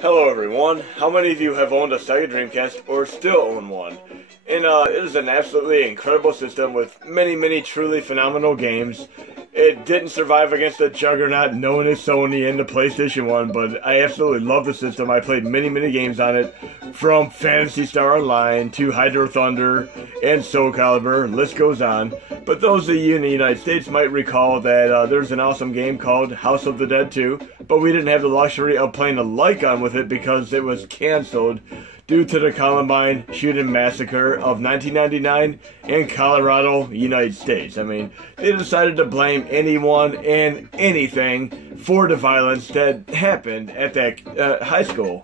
Hello everyone, how many of you have owned a Sega Dreamcast or still own one? And it is an absolutely incredible system with many truly phenomenal games. It didn't survive against the juggernaut known as Sony and the PlayStation 1, but I absolutely love the system. I played many games on it, from Phantasy Star Online to Hydro Thunder and Soul Calibur, list goes on. But those of you in the United States might recall that there's an awesome game called House of the Dead 2, but we didn't have the luxury of playing a Lycon with it because it was canceled due to the Columbine shooting massacre of 1999 in Colorado, United States. I mean, they decided to blame anyone and anything for the violence that happened at that high school.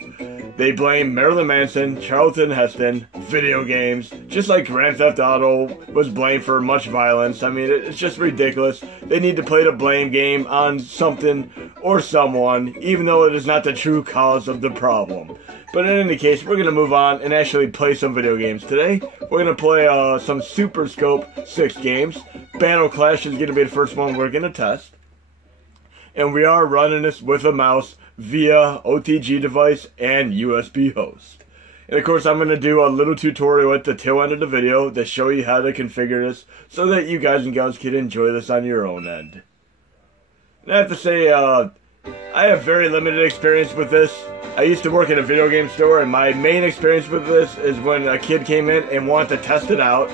They blamed Marilyn Manson, Charlton Heston, video games, just like Grand Theft Auto was blamed for much violence. I mean, it's just ridiculous. They need to play the blame game on something or someone, even though it is not the true cause of the problem. But in any case, we're going to move on and actually play some video games today. We're going to play some Super Scope 6 games. Battle Clash is going to be the first one we're going to test. And we are running this with a mouse via OTG device and USB host. And of course, I'm going to do a little tutorial at the tail end of the video to show you how to configure this so that you guys and gals can enjoy this on your own end. And I have to say, I have very limited experience with this. I used to work at a video game store, and my main experience with this is when a kid came in and wanted to test it out,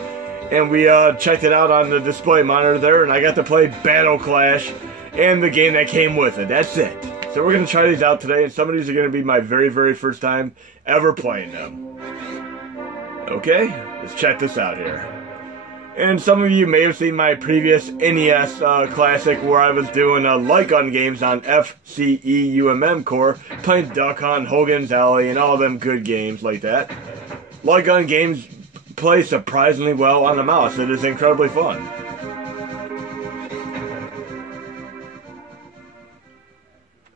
and we checked it out on the display monitor there, and I got to play Battle Clash and the game that came with it. That's it. So we're going to try these out today, and some of these are going to be my very first time ever playing them. Okay, let's check this out here. And some of you may have seen my previous NES classic where I was doing Lycon games on FCEUMM core, playing Duck Hunt, Hogan's Alley, and all them good games like that. Lycon games play surprisingly well on the mouse. It is incredibly fun.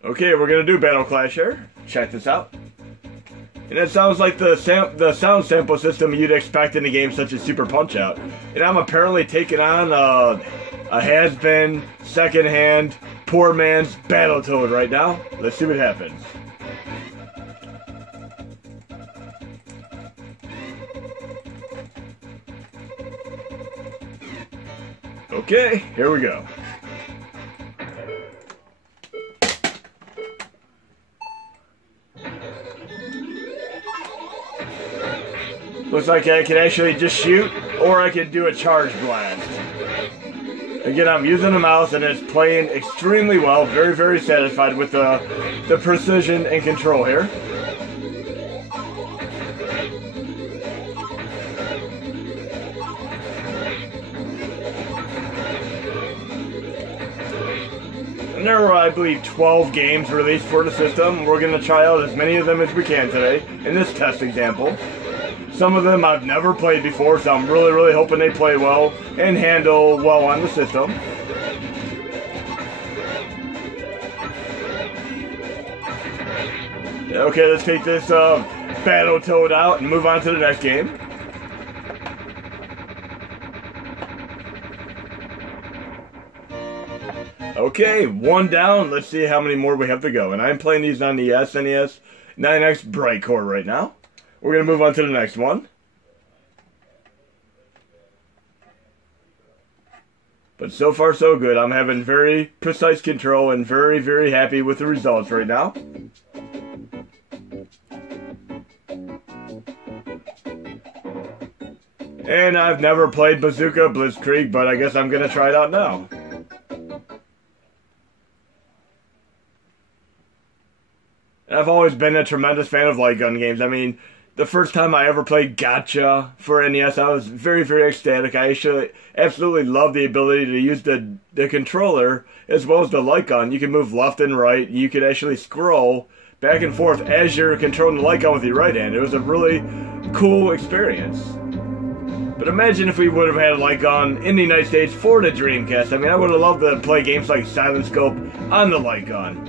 Okay, we're going to do Battle Clash here. Check this out. And it sounds like the sound sample system you'd expect in a game such as Super Punch-Out. And I'm apparently taking on a has-been, second-hand, poor man's Battletoad right now. Let's see what happens. Okay, here we go. Looks like I can actually just shoot, or I can do a charge blast. Again, I'm using the mouse and it's playing extremely well. Very satisfied with the precision and control here. And there were, I believe, 12 games released for the system. We're going to try out as many of them as we can today in this test example. Some of them I've never played before, so I'm really hoping they play well and handle well on the system. Okay, let's take this Battletoad out and move on to the next game. Okay, one down. Let's see how many more we have to go. And I'm playing these on the SNES9x Bright core right now. We're going to move on to the next one. But so far so good. I'm having very precise control and very happy with the results right now. And I've never played Bazooka, Blitzkrieg, but I guess I'm going to try it out now. I've always been a tremendous fan of light gun games. I mean, the first time I ever played Gotcha for NES, I was very ecstatic. I actually absolutely love the ability to use the controller as well as the light gun. You can move left and right. You could actually scroll back and forth as you're controlling the light gun with your right hand. It was a really cool experience. But imagine if we would have had a light gun in the United States for the Dreamcast. I mean, I would have loved to play games like Silent Scope on the light gun.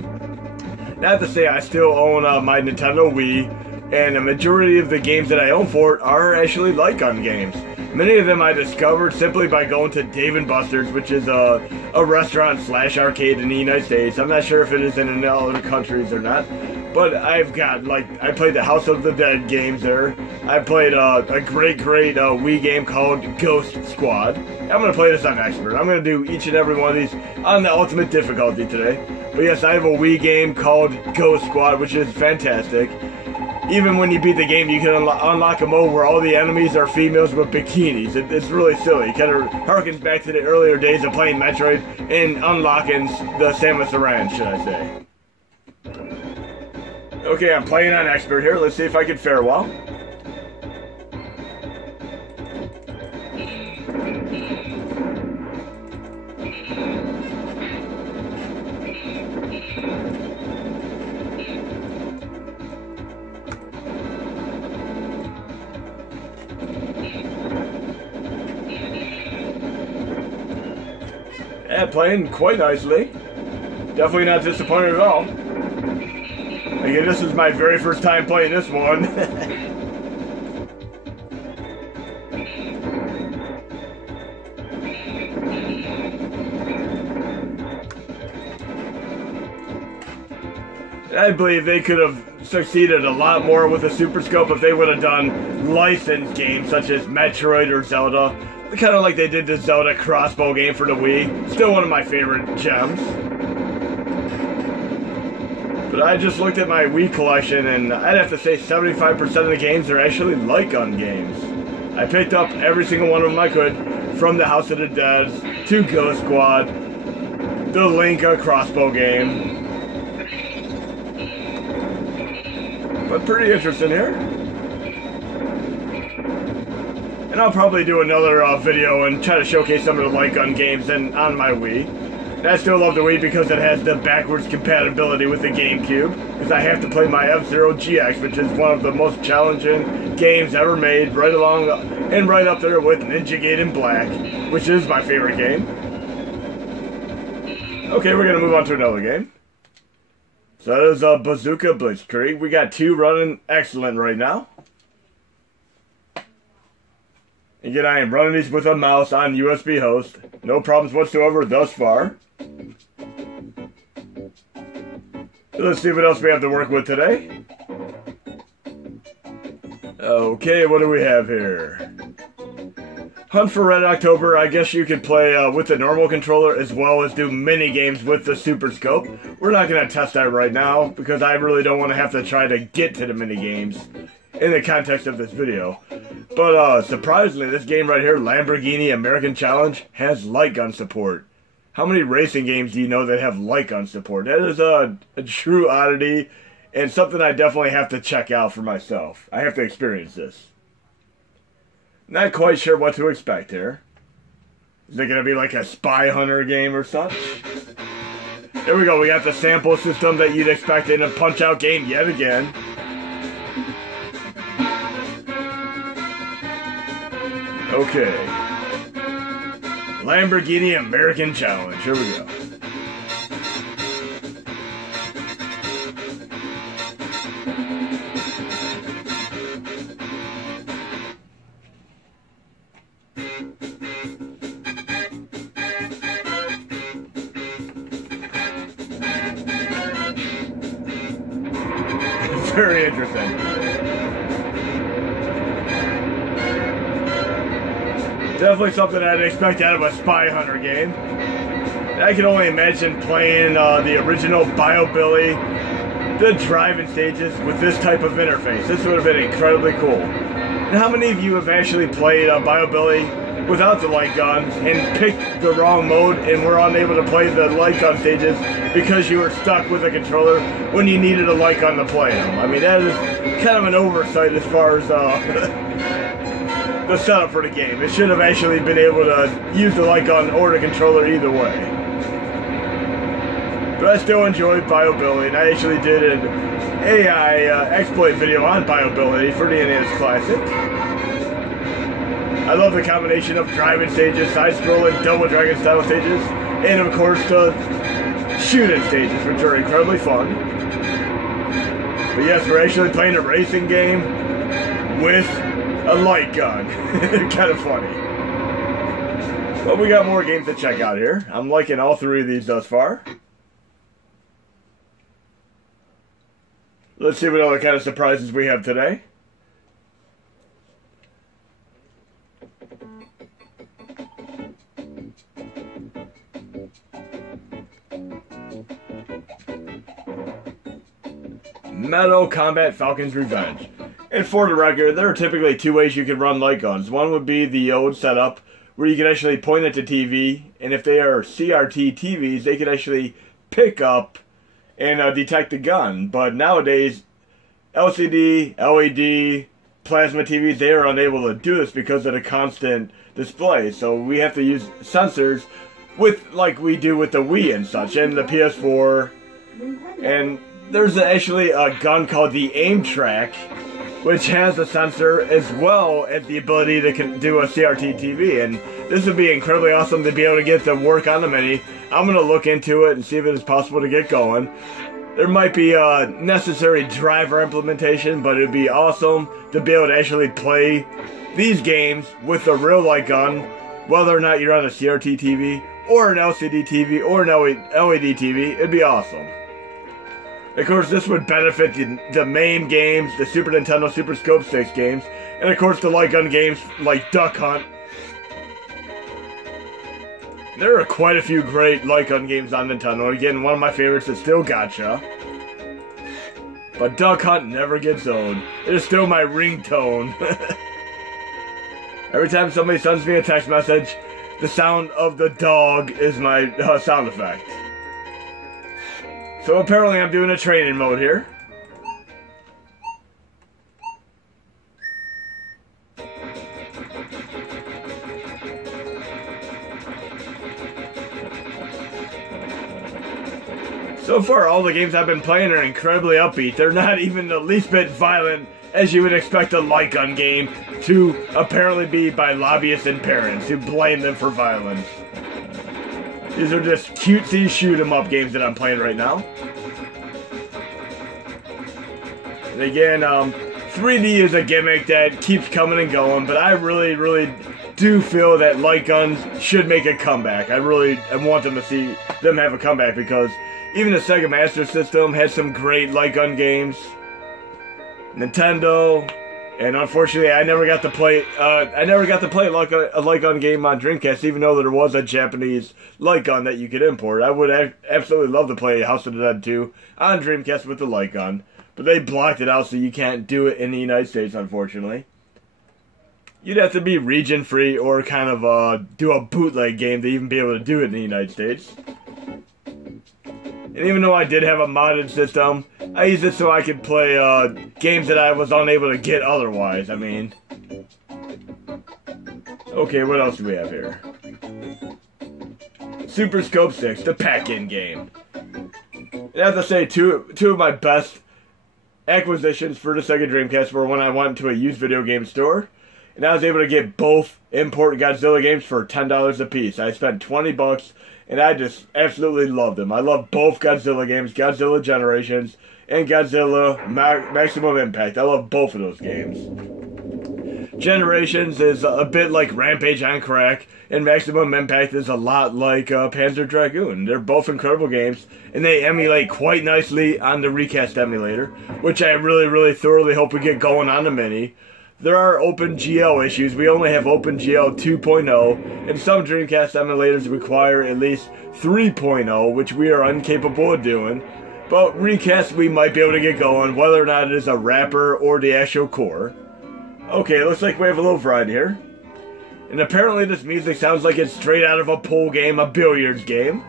Now, I have to say, I still own my Nintendo Wii. And a majority of the games that I own for it are actually light gun games. Many of them I discovered simply by going to Dave & Buster's, which is a restaurant / arcade in the United States. I'm not sure if it is in other countries or not. But I've got, like, I played the House of the Dead games there. I played a great Wii game called Ghost Squad. I'm going to play this on Expert. I'm going to do each and every one of these on the ultimate difficulty today. But yes, I have a Wii game called Ghost Squad, which is fantastic. Even when you beat the game, you can unlock a mode where all the enemies are females with bikinis. It's really silly. It kind of harkens back to the earlier days of playing Metroid and unlocking the Samus Aran, should I say. Okay, I'm playing on Expert here. Let's see if I can fare well. Yeah, playing quite nicely. Definitely not disappointed at all. Again, this is my very first time playing this one. I believe they could have succeeded a lot more with the Super Scope if they would have done licensed games such as Metroid or Zelda. Kind of like they did the Zelda crossbow game for the Wii. Still one of my favorite gems. But I just looked at my Wii collection and I'd have to say 75% of the games are actually light gun games. I picked up every single one of them I could, from the House of the Dead to Ghost Squad, the Link crossbow game. But pretty interesting here. And I'll probably do another video and try to showcase some of the light gun games on my Wii. And I still love the Wii because it has the backwards compatibility with the GameCube. Because I have to play my F-Zero GX, which is one of the most challenging games ever made, right along and right up there with Ninja Gaiden Black, which is my favorite game. Okay, we're going to move on to another game. So that is Bazooka Blitzkrieg. We got two running excellent right now. Again, I am running these with a mouse on USB host. No problems whatsoever thus far. So let's see what else we have to work with today. Okay, what do we have here? Hunt for Red October. I guess you could play with the normal controller as well as do mini games with the Super Scope. We're not going to test that right now because I really don't want to have to try to get to the mini games in the context of this video. But surprisingly, this game right here, Lamborghini American Challenge, has light gun support. How many racing games do you know that have light gun support? That is a true oddity and something I definitely have to check out for myself. I have to experience this. Not quite sure what to expect here. Is it going to be like a spy hunter game or such? There we go, we got the sample system that you'd expect in a Punch-Out game yet again. Okay. Lamborghini American Challenge. Here we go. Very interesting. Definitely something I'd expect out of a Spy Hunter game. I can only imagine playing the original Bio-Billy, the driving stages with this type of interface. This would have been incredibly cool. And how many of you have actually played Bio-Billy without the light guns and picked the wrong mode and were unable to play the light gun stages because you were stuck with a controller when you needed a light gun to play them? I mean, that is kind of an oversight as far as the setup for the game. It should have actually been able to use the light gun or the controller either way. But I still enjoyed Bio-Billy, and I actually did an AI exploit video on Bio-Billy for the NES Classic. I love the combination of driving stages, side-scrolling, Double Dragon style stages, and of course the shooting stages, which are incredibly fun. But yes, we're actually playing a racing game with a light gun. Kind of funny. But we got more games to check out here. I'm liking all three of these thus far. Let's see what other kind of surprises we have today. Metal Combat Falcon's Revenge. And for the record, there are typically two ways you can run light guns. One would be the old setup, where you can actually point at the TV, and if they are CRT TVs, they can actually pick up and detect the gun. But nowadays, LCD, LED, plasma TVs, they are unable to do this because of the constant display. So we have to use sensors with, like we do with the Wii and such, and the PS4. And there's actually a gun called the Aim Track, which has a sensor as well as the ability to do a CRT TV. And this would be incredibly awesome to be able to get to work on the Mini. I'm going to look into it and see if it is possible to get going. There might be a necessary driver implementation, but it would be awesome to be able to actually play these games with a real light gun, whether or not you're on a CRT TV, or an LCD TV, or an LED TV. It'd be awesome. Of course, this would benefit the MAME games, the Super Nintendo Super Scope 6 games, and of course the light gun games like Duck Hunt. There are quite a few great light gun games on Nintendo. Again, one of my favorites is still Gotcha. But Duck Hunt never gets old. It is still my ringtone. Every time somebody sends me a text message, the sound of the dog is my sound effect. So apparently I'm doing a training mode here. So far, all the games I've been playing are incredibly upbeat. They're not even the least bit violent, as you would expect a light gun game to apparently be by lobbyists and parents who blame them for violence. These are just cutesy shoot-'em-up games that I'm playing right now. And again, 3D is a gimmick that keeps coming and going, but I really do feel that light guns should make a comeback. I want them to see them have a comeback, because even the Sega Master System had some great light gun games. Nintendo, and unfortunately, I never got to play. A light gun game on Dreamcast, even though there was a Japanese light gun that you could import. I would absolutely love to play House of the Dead 2 on Dreamcast with the light gun, but they blocked it out, so you can't do it in the United States, unfortunately. You'd have to be region free or kind of do a bootleg game to even be able to do it in the United States. And even though I did have a modded system, I used it so I could play games that I was unable to get otherwise. I mean, okay, what else do we have here? Super Scope 6, the pack-in game. And I have to say, two of my best acquisitions for the Sega Dreamcast were when I went to a used video game store, and I was able to get both import Godzilla games for $10 a piece. I spent 20 bucks. And I just absolutely loved them. I love both Godzilla games, Godzilla Generations, and Godzilla Maximum Impact. I love both of those games. Generations is a bit like Rampage on crack, and Maximum Impact is a lot like Panzer Dragoon. They're both incredible games, and they emulate quite nicely on the Recast emulator, which I really thoroughly hope we get going on the Mini. There are OpenGL issues. We only have OpenGL 2.0, and some Dreamcast emulators require at least 3.0, which we are incapable of doing. But Recast, we might be able to get going, whether or not it is a wrapper or the actual core. Okay, looks like we have a little variety here. And apparently this music sounds like it's straight out of a pool game, a billiards game.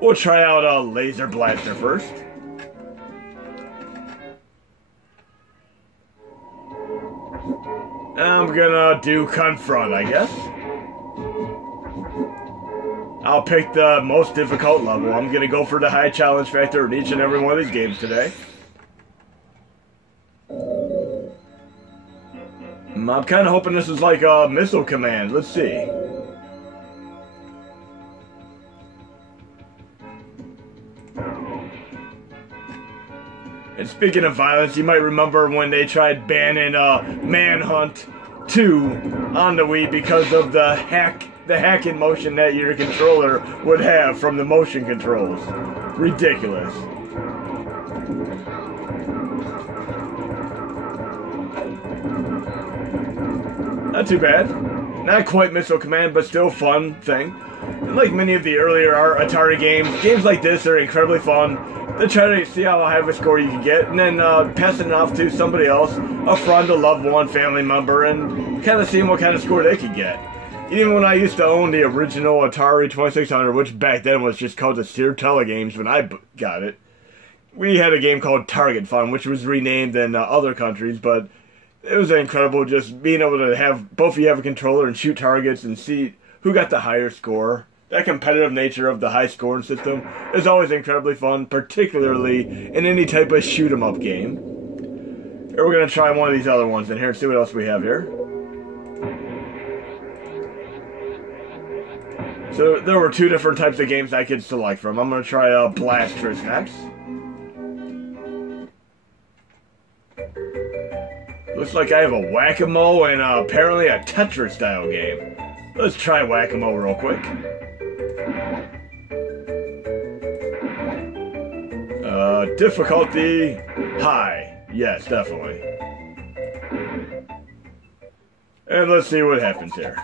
We'll try out a Laser Blaster first. I'm gonna do Confront, I guess. I'll pick the most difficult level. I'm gonna go for the high challenge factor in each and every one of these games today. I'm kind of hoping this is like a Missile Command. Let's see. And speaking of violence, you might remember when they tried banning Manhunt 2 on the Wii because of the hacking motion that your controller would have from the motion controls. Ridiculous. Not too bad. Not quite Missile Command, but still fun thing. And like many of the earlier Atari games like this are incredibly fun. To try to see how high of a score you can get, and then pass it off to somebody else, a friend, a loved one, family member, and kind of seeing what kind of score they could get. Even when I used to own the original Atari 2600, which back then was just called the Sear Telegames when I got it, we had a game called Target Fun, which was renamed in other countries, but it was incredible just being able to have both of you have a controller and shoot targets and see who got the higher score. That competitive nature of the high scoring system is always incredibly fun, particularly in any type of shoot 'em up game. Here we're going to try one of these other ones in here and see what else we have here. So there were two different types of games I could select from. I'm going to try Blastress next. Looks like I have a Whack-A-Mole and apparently a Tetris style game. Let's try Whack-A-Mole real quick. Difficulty high. Yes, definitely. And let's see what happens here.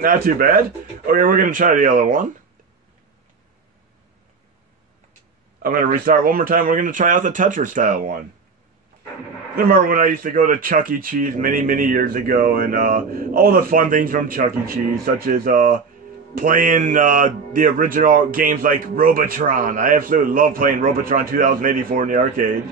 Not too bad. Okay, we're going to try the other one. I'm going to restart one more time. We're going to try out the Tetris style one. I remember when I used to go to Chuck E. Cheese many years ago, and all the fun things from Chuck E. Cheese, such as playing the original games like Robotron. I absolutely love playing Robotron 2084 in the arcade.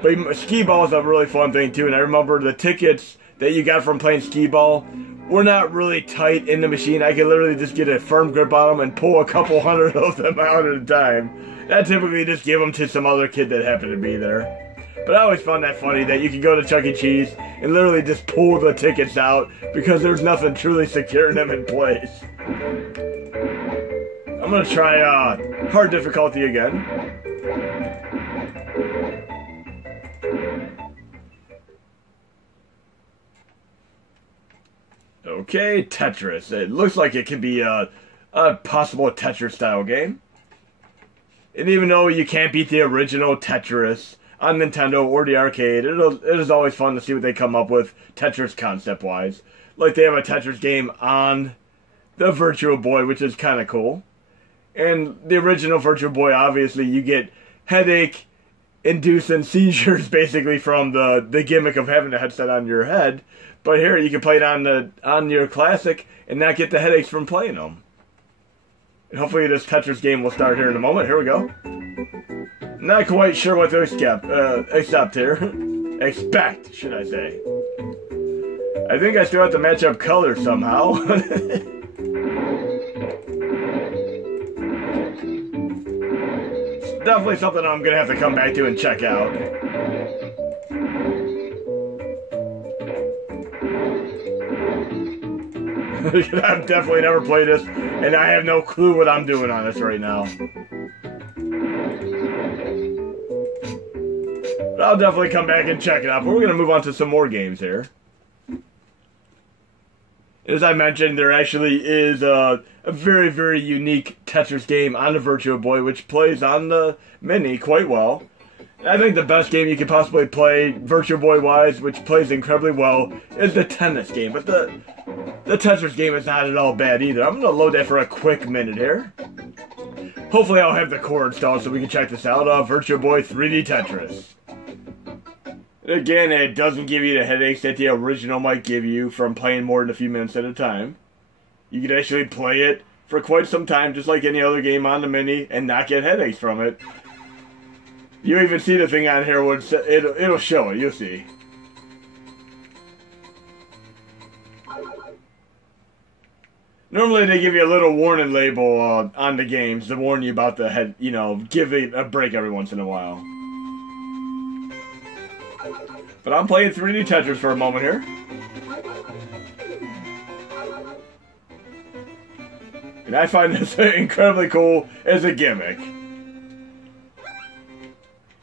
But skee-ball is a really fun thing too, and I remember the tickets that you got from playing skee-ball were not really tight in the machine. I could literally just get a firm grip on them and pull a couple hundred of them out at a time. I typically just give them to some other kid that happened to be there. But I always found that funny that you could go to Chuck E. Cheese and literally just pull the tickets out because there's nothing truly securing them in place. I'm going to try hard difficulty again. Okay, Tetris. It looks like it could be a possible Tetris style game. And even though you can't beat the original Tetris on Nintendo or the arcade, it is always fun to see what they come up with Tetris concept-wise. Like they have a Tetris game on the Virtual Boy, which is kind of cool. And the original Virtual Boy, obviously, you get headache-inducing seizures basically from the gimmick of having a headset on your head. But here, you can play it on your Classic and not get the headaches from playing them. And hopefully this Tetris game will start here in a moment. Here we go. Not quite sure what to expect here. Expect, should I say. I think I still have to match up colors somehow. It's definitely something I'm going to have to come back to and check out. I've definitely never played this, and I have no clue what I'm doing on this right now. But I'll definitely come back and check it out. But we're going to move on to some more games here. As I mentioned, there actually is a very unique Tetris game on the Virtual Boy, which plays on the Mini quite well. I think the best game you could possibly play, Virtual Boy-wise, which plays incredibly well, is the tennis game. But the Tetris game is not at all bad either. I'm going to load that for a quick minute here. Hopefully I'll have the core installed so we can check this out. Virtual Boy 3D Tetris. Again, it doesn't give you the headaches that the original might give you from playing more than a few minutes at a time. You could actually play it for quite some time, just like any other game on the Mini, and not get headaches from it. You even see the thing on here, it'll show it, you'll see. Normally they give you a little warning label on the games to warn you about the head, give it a break every once in a while. But I'm playing 3D Tetris for a moment here. And I find this incredibly cool as a gimmick.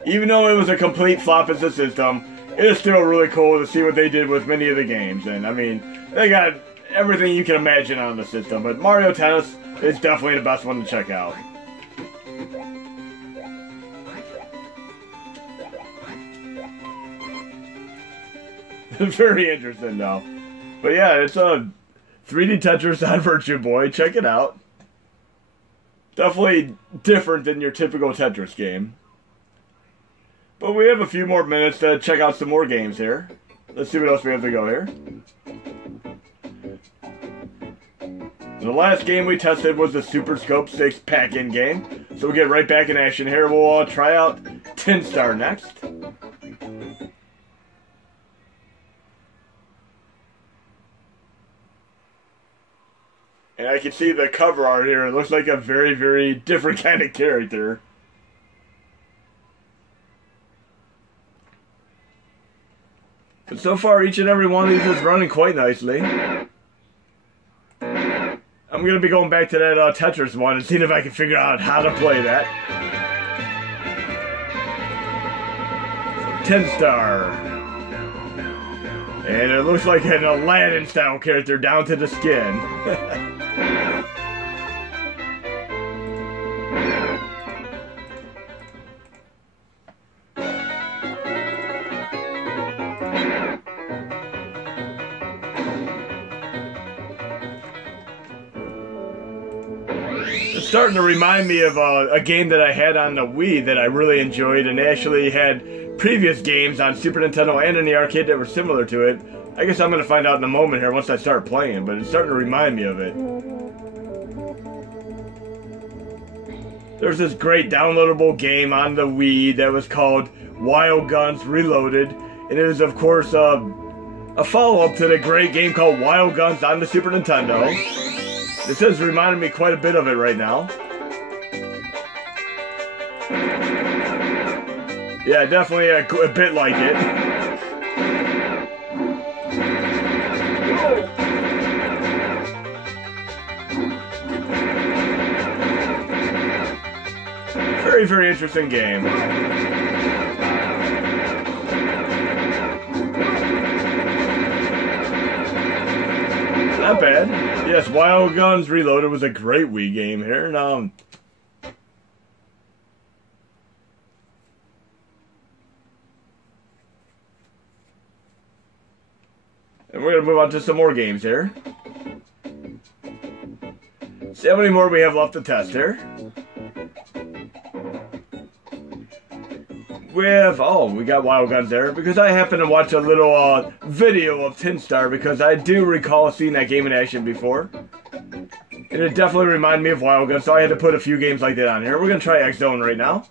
Even though it was a complete flop as a system, it is still really cool to see what they did with many of the games. And I mean, they got everything you can imagine on the system, but Mario Tennis is definitely the best one to check out. Very interesting though. But yeah, it's a 3D Tetris on Virtual Boy. Check it out. Definitely different than your typical Tetris game. But we have a few more minutes to check out some more games here. Let's see what else we have to go here. The last game we tested was the Super Scope 6 pack-in game. So we'll get right back in action here. We'll try out Tin Star next. And I can see the cover art here. It looks like a very, very different kind of character. But so far, each and every one of these is running quite nicely. I'm going to be going back to that Tetris one and seeing if I can figure out how to play that. Tin Star. And it looks like an Aladdin-style character down to the skin. It's starting to remind me of a game that I had on the Wii that I really enjoyed, and actually had previous games on Super Nintendo and in the arcade that were similar to it. I guess I'm going to find out in a moment here once I start playing, but it's starting to remind me of it. There's this great downloadable game on the Wii that was called Wild Guns Reloaded, and it was, of course, a follow-up to the great game called Wild Guns on the Super Nintendo. This is reminding me quite a bit of it right now. Yeah, definitely a bit like it. Very, very interesting game. Not bad. Yes, Wild Guns Reloaded was a great Wii game here. And we're going to move on to some more games here. See how many more we have left to test here. We got Wild Guns there, because I happened to watch a little video of Tin Star, because I do recall seeing that game in action before. And it definitely reminded me of Wild Guns, so I had to put a few games like that on here. We're going to try X-Zone right now.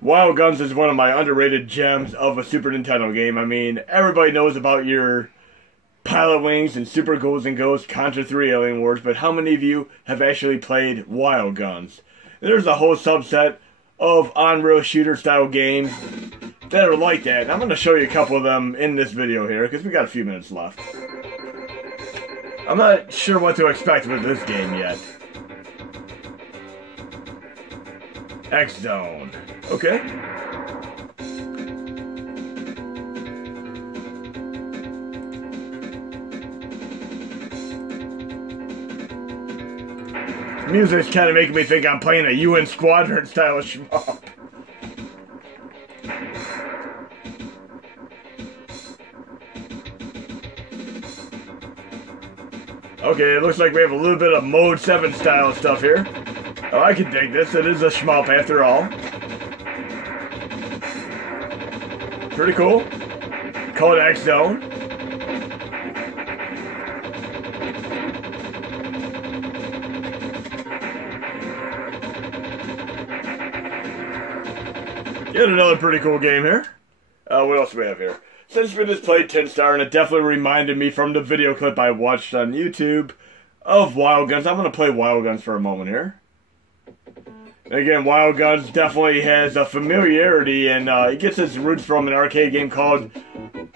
Wild Guns is one of my underrated gems of a Super Nintendo game. I mean, everybody knows about your Pilot Wings and Super Ghouls and Ghosts, Contra 3 Alien Wars, but how many of you have actually played Wild Guns? There's a whole subset of on-rail shooter-style games that are like that, and I'm going to show you a couple of them in this video here, because we got a few minutes left. I'm not sure what to expect with this game yet. X-Zone. Okay. Music's kind of making me think I'm playing a UN Squadron style shmup. Okay, it looks like we have a little bit of Mode 7 style stuff here. Oh, I can dig this. It is a shmup after all. Pretty cool. Called X-Zone. Yet another pretty cool game here. What else do we have here? Since we just played Tin Star, and it definitely reminded me from the video clip I watched on YouTube of Wild Guns, I'm going to play Wild Guns for a moment here. And again, Wild Guns definitely has a familiarity, and it gets its roots from an arcade game called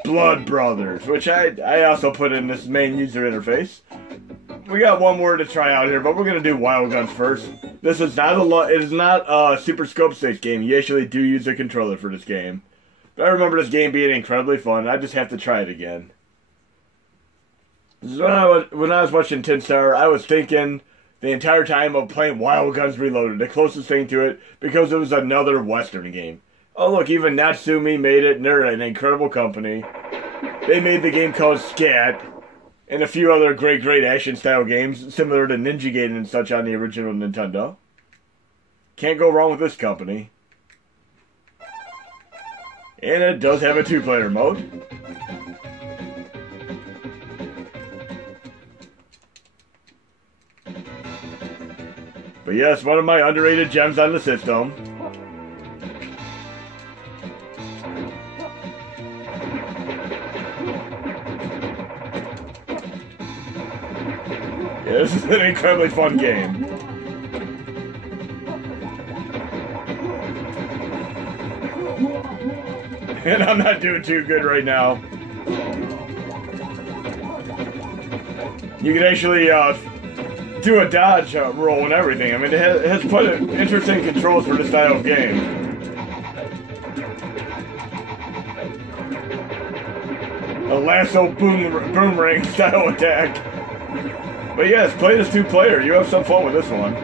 Blood Brothers, which I also put in this main user interface. We got one more to try out here, but we're going to do Wild Guns first. This is not it is not a Super Scope 6 game. You actually do use a controller for this game. But I remember this game being incredibly fun. I just have to try it again. When I was watching Tin Star, I was thinking the entire time of playing Wild Guns Reloaded, the closest thing to it, because it was another Western game. Oh look, even Natsumi made it, and they're an incredible company. They made the game called Scat, and a few other great action-style games, similar to Ninja Gaiden and such on the original Nintendo. Can't go wrong with this company. And it does have a 2-player mode. But yes, one of my underrated gems on the system. Yeah, this is an incredibly fun game. And I'm not doing too good right now. You can actually do a dodge roll and everything. I mean, it has quite interesting controls for this style of game. A lasso boomerang style attack. But yes, play this 2-player. You have some fun with this one.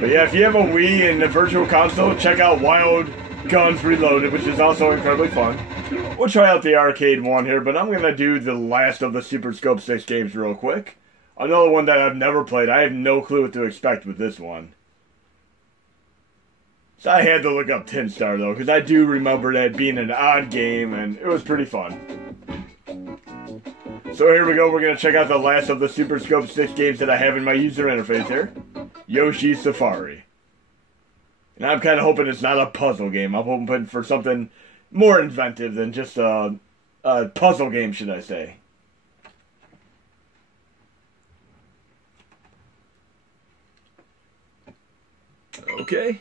But yeah, if you have a Wii and a Virtual Console, check out Wild Guns Reloaded, which is also incredibly fun. We'll try out the arcade one here, but I'm going to do the last of the Super Scope 6 games real quick. Another one that I've never played. I have no clue what to expect with this one. So I had to look up Tin Star, though, because I do remember that being an odd game, and it was pretty fun. So here we go. We're going to check out the last of the Super Scope 6 games that I have in my user interface here. Yoshi's Safari. And I'm kind of hoping it's not a puzzle game. I'm hoping for something more inventive than just a puzzle game, should I say. Okay.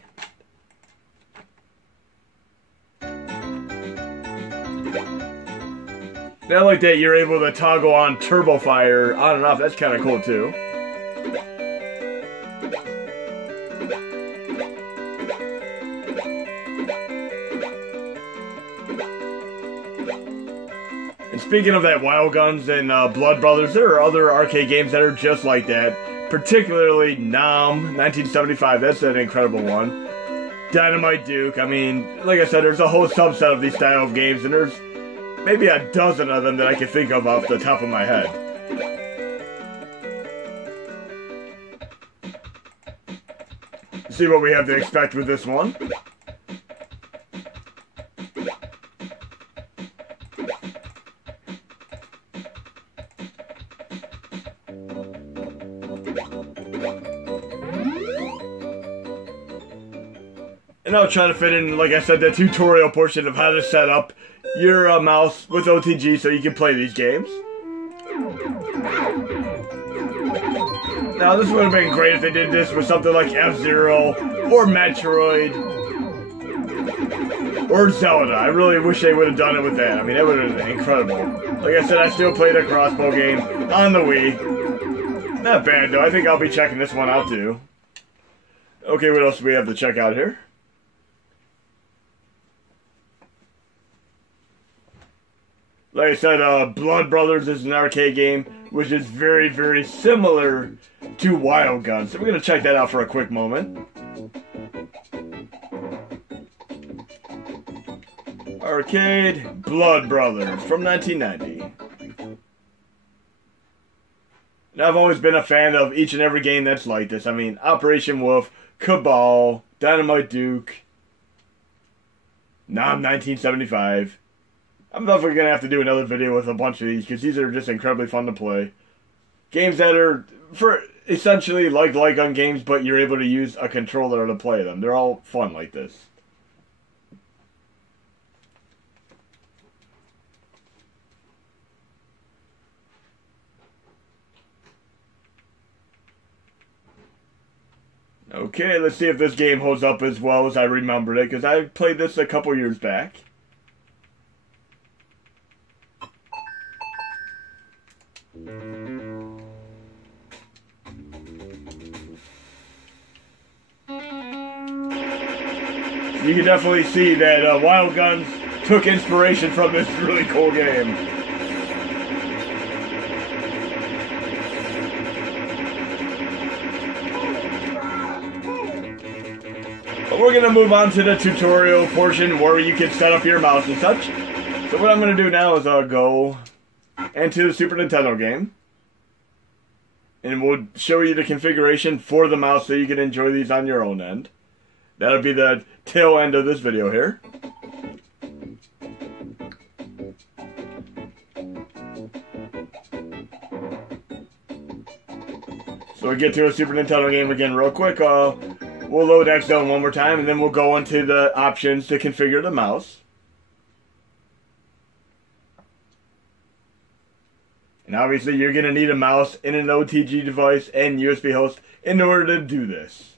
Now like that, you're able to toggle on turbo fire on and off. That's kind of cool too. And speaking of that, Wild Guns and Blood Brothers, there are other arcade games that are just like that. Particularly Nom 1975. That's an incredible one. Dynamite Duke. I mean, like I said, there's a whole subset of these style of games, and there's maybe a dozen of them that I can think of off the top of my head. Let's see what we have to expect with this one. And I'll try to fit in, like I said, the tutorial portion of how to set up your mouse with OTG so you can play these games. Now, this would have been great if they did this with something like F-Zero or Metroid or Zelda. I really wish they would have done it with that. I mean, that would have been incredible. Like I said, I still played a crossbow game on the Wii. Not bad, though. I think I'll be checking this one out, too. Okay, what else do we have to check out here? Like I said, Blood Brothers is an arcade game, which is very, very similar to Wild Guns. So we're going to check that out for a quick moment. Arcade Blood Brothers from 1990. And I've always been a fan of each and every game that's like this. I mean, Operation Wolf, Cabal, Dynamite Duke, Nom 1975. I'm definitely going to have to do another video with a bunch of these, because these are just incredibly fun to play. Games that are, for essentially like gun games, but you're able to use a controller to play them. They're all fun like this. Okay, let's see if this game holds up as well as I remembered it, because I played this a couple years back. You can definitely see that Wild Guns took inspiration from this really cool game. But we're going to move on to the tutorial portion where you can set up your mouse and such. So what I'm going to do now is go into the Super Nintendo game. And we'll show you the configuration for the mouse so you can enjoy these on your own end. That'll be the tail end of this video here. So we get to a Super Nintendo game again real quick. We'll load X-Zone one more time and then we'll go into the options to configure the mouse. And obviously you're going to need a mouse and an OTG device and USB host in order to do this.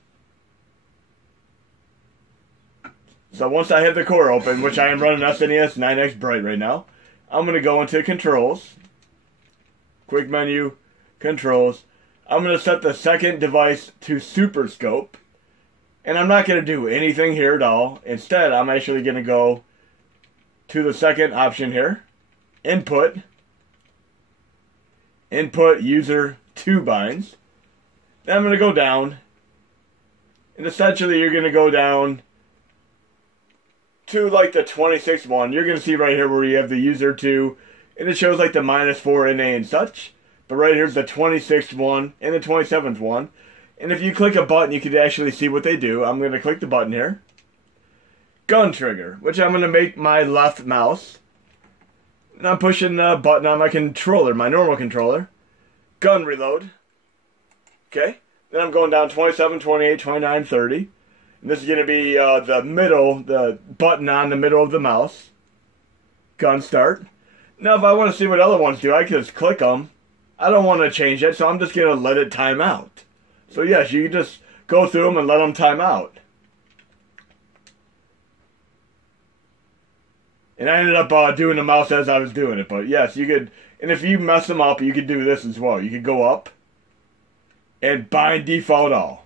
So once I have the core open, which I am running SNES9x Bright right now, I'm going to go into Controls, Quick Menu, Controls. I'm going to set the second device to Super Scope. And I'm not going to do anything here at all. Instead, I'm actually going to go to the second option here, Input User 2 Binds. Then I'm going to go down. And essentially you're going to go down to like the 26th one. You're going to see right here where you have the user 2. And it shows like the -4 NA and such. But right here's the 26th one and the 27th one. And if you click a button, you can actually see what they do. I'm going to click the button here. Gun trigger, which I'm going to make my left mouse. And I'm pushing the button on my controller, my normal controller. Gun reload. Okay. Then I'm going down 27, 28, 29, 30. And this is going to be the middle, the button on the middle of the mouse. Gun start. Now if I want to see what other ones do, I can just click them. I don't want to change it, so I'm just going to let it time out. So yes, you can just go through them and let them time out. And I ended up doing the mouse as I was doing it. But yes, you could, and if you mess them up, you could do this as well. You could go up and bind default all.